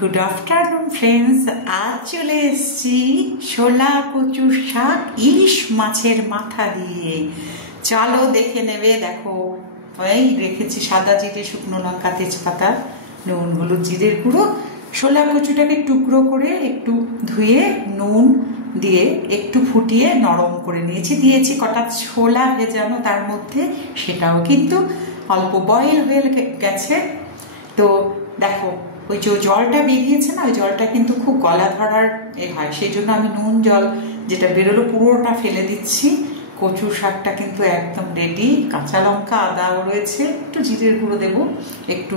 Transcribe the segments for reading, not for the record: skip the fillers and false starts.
Good afternoon friends. আজ চলে এসেছি শোলা কচুর শাক ইলিশ মাছের মাথা দিয়ে। চলো দেখে নেবে। দেখো এই রেখেছি সাদা জিরে, শুকনো লঙ্কা, তেজপাতা, নুন, হলুদ, জিরের গুঁড়ো। শোলা কচুটাকে টুকরো করে একটু ধুয়ে নুন দিয়ে একটু ফুটিয়ে নরম করে দিয়েছি কটা ছোলা ভেজানো তার মধ্যে, সেটাও কিন্তু অল্প বয়েল হয়ে গেছে। তো দেখো ওই যে জলটা বেরিয়েছে না, ওই জলটা কিন্তু খুব গলা ধরার হয়, সেই জন্য আমি নুন জল যেটা বেরোলো পুরোটা ফেলে দিচ্ছি। কচুর শাকটা কিন্তু একদম রেডি। কাঁচা লঙ্কা, আদাও রয়েছে, একটু জিরের গুঁড়ো দেবো, একটু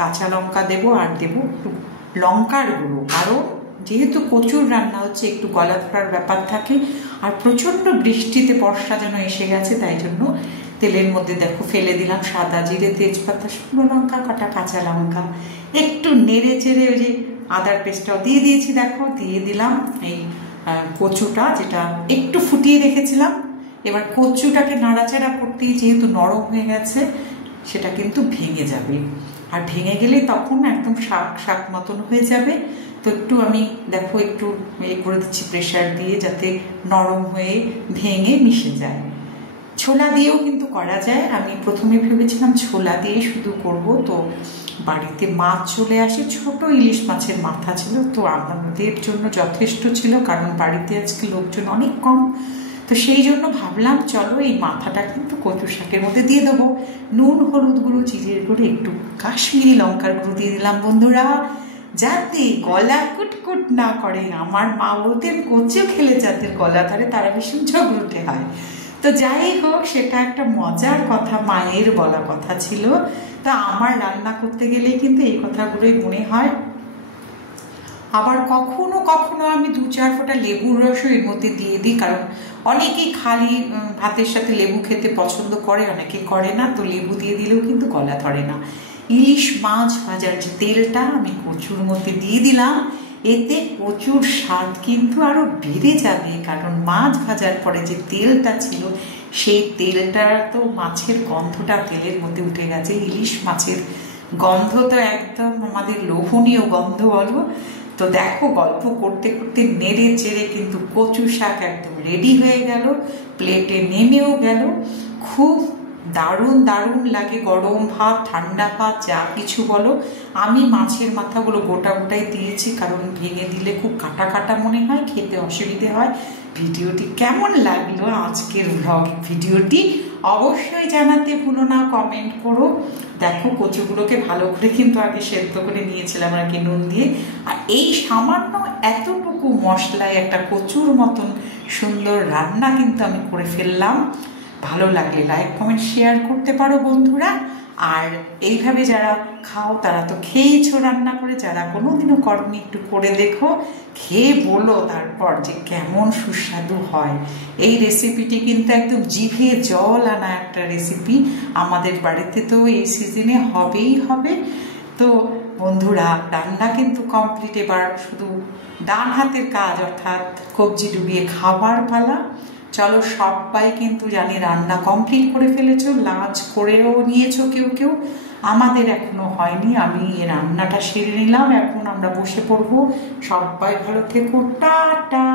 কাঁচা লঙ্কা দেবো, আর দেবো একটু লঙ্কার গুঁড়ো। কারণ যেহেতু কচুর রান্না হচ্ছে একটু গলা ধরার ব্যাপার থাকে, আর প্রচণ্ড বৃষ্টিতে বর্ষা যেন এসে গেছে, তাই জন্য তেলের মধ্যে দেখো ফেলে দিলাম সাদা জিরে, তেজপাতা, শুকনো লঙ্কা, কটা কাঁচা লঙ্কা, একটু নেড়ে চেড়ে ওই যে আদার পেস্টটাও দিয়ে দিয়েছি। দেখো দিয়ে দিলাম এই কচুটা, যেটা একটু ফুটিয়ে রেখেছিলাম। এবার কচুটাকে নাড়াচাড়া করতেই যেহেতু নরম হয়ে গেছে, সেটা কিন্তু ভেঙে যাবে, আর ভেঙে গেলে তখন একদম শাক শাক মতন হয়ে যাবে। তো একটু আমি দেখো একটু করে দিচ্ছি প্রেশার দিয়ে, যাতে নরম হয়ে ভেঙে মিশে যায়। ছোলা দিয়েও কিন্তু করা যায়। আমি প্রথমে ভেবেছিলাম ছোলা দিয়ে শুধু করব, তো বাড়িতে মাছ চলে আসে, ছোট ইলিশ মাছের মাথা ছিল, তো আমাদের জন্য যথেষ্ট ছিল, কারণ বাড়িতে আজকে লোকজন অনেক কম। তো সেই জন্য ভাবলাম চলো এই মাথাটা কিন্তু কচু শাকের মধ্যে দিয়ে দেবো। নুন, হলুদ গুঁড়ো, জিরের গুঁড়ো, একটু কাশ্মীরি লঙ্কার গুঁড়ো দিয়ে দিলাম বন্ধুরা, যাতে গলা কুটকুট না করে। আমার মা বলতেন কচু খেলে যাদের গলা ধরে তারা ভীষণ ঝগড়ুটে হয়। তো যাই হোক, সেটা একটা মজার কথা, মায়ের বলা কথা ছিল। তা আমার রান্না করতে গেলে কিন্তু এই কথাগুলোই মনে হয়। আবার কখনো কখনো আমি 2-4 ফোঁটা লেবুর রসও এর মধ্যে দিয়ে দিই, কারণ অনেকেই খালি ভাতের সাথে লেবু খেতে পছন্দ করে, অনেকে করে না। তো লেবু দিয়ে দিলেও কিন্তু গলা ধরে না। ইলিশ মাছ ভাজার যে তেলটা আমি কচুর মধ্যে দিয়ে দিলাম, এতে কচুর স্বাদ কিন্তু আরো বেড়ে যাবে, কারণ মাছ ভাজার পরে যে তেলটা ছিল, সেই তেলটা তো মাছের গন্ধটা তেলের মধ্যে উঠে গেছে। ইলিশ মাছের গন্ধ তো একদম আমাদের লোভনীয় গন্ধ বলো। তো দেখো গল্প করতে করতে নেড়ে চেড়ে কিন্তু কচু শাক একদম রেডি হয়ে গেল, প্লেটে নেমেও গেল। খুব দারুণ দারুণ লাগে গরম ভাত, ঠান্ডা ভাত, যা কিছু বলো। আমি মাছের মাথাগুলো গোটা গোটাই দিয়েছি, কারণ ভেঙে দিলে খুব কাটা কাটা মনে হয়, খেতে অসুবিধে হয়। ভিডিওটি কেমন লাগলো আজকের ব্লগ ভিডিওটি অবশ্যই জানাতে ভুলো না, কমেন্ট করো। দেখো কচুগুলোকে ভালো করে কিন্তু আগে সেদ্ধ করে নিয়েছিলাম আর কি নুন দিয়ে, আর এই সামান্য এতটুকু মশলায় একটা কচুর মতন সুন্দর রান্না কিন্তু আমি করে ফেললাম। ভালো লাগলে লাইক, কমেন্ট, শেয়ার করতে পারো বন্ধুরা। আর এইভাবে যারা খাও তারা তো খেয়েছো রান্না করে, যারা কোনোদিনও করনি একটু করে দেখো, খেয়ে বলো তারপর যে কেমন সুস্বাদু হয়। এই রেসিপিটি কিন্তু একদম জিভে জল আনা একটা রেসিপি, আমাদের বাড়িতে তো এই সিজনে হবেই হবে। তো বন্ধুরা রান্না কিন্তু কমপ্লিট, এবার শুধু ডান হাতের কাজ, অর্থাৎ কবজি ডুবিয়ে খাবার পালা। চলো সবাই কিন্তু জানি রান্না কমপ্লিট করে ফেলেছো, লাঞ্চ করেও নিয়েছো কেউ কেউ, আমাদের এখনো হয়নি। আমি রান্নাটা সেরে নিলাম, এখন আমরা বসে পড়বো। সবাই ভালো থেকো, টাটা।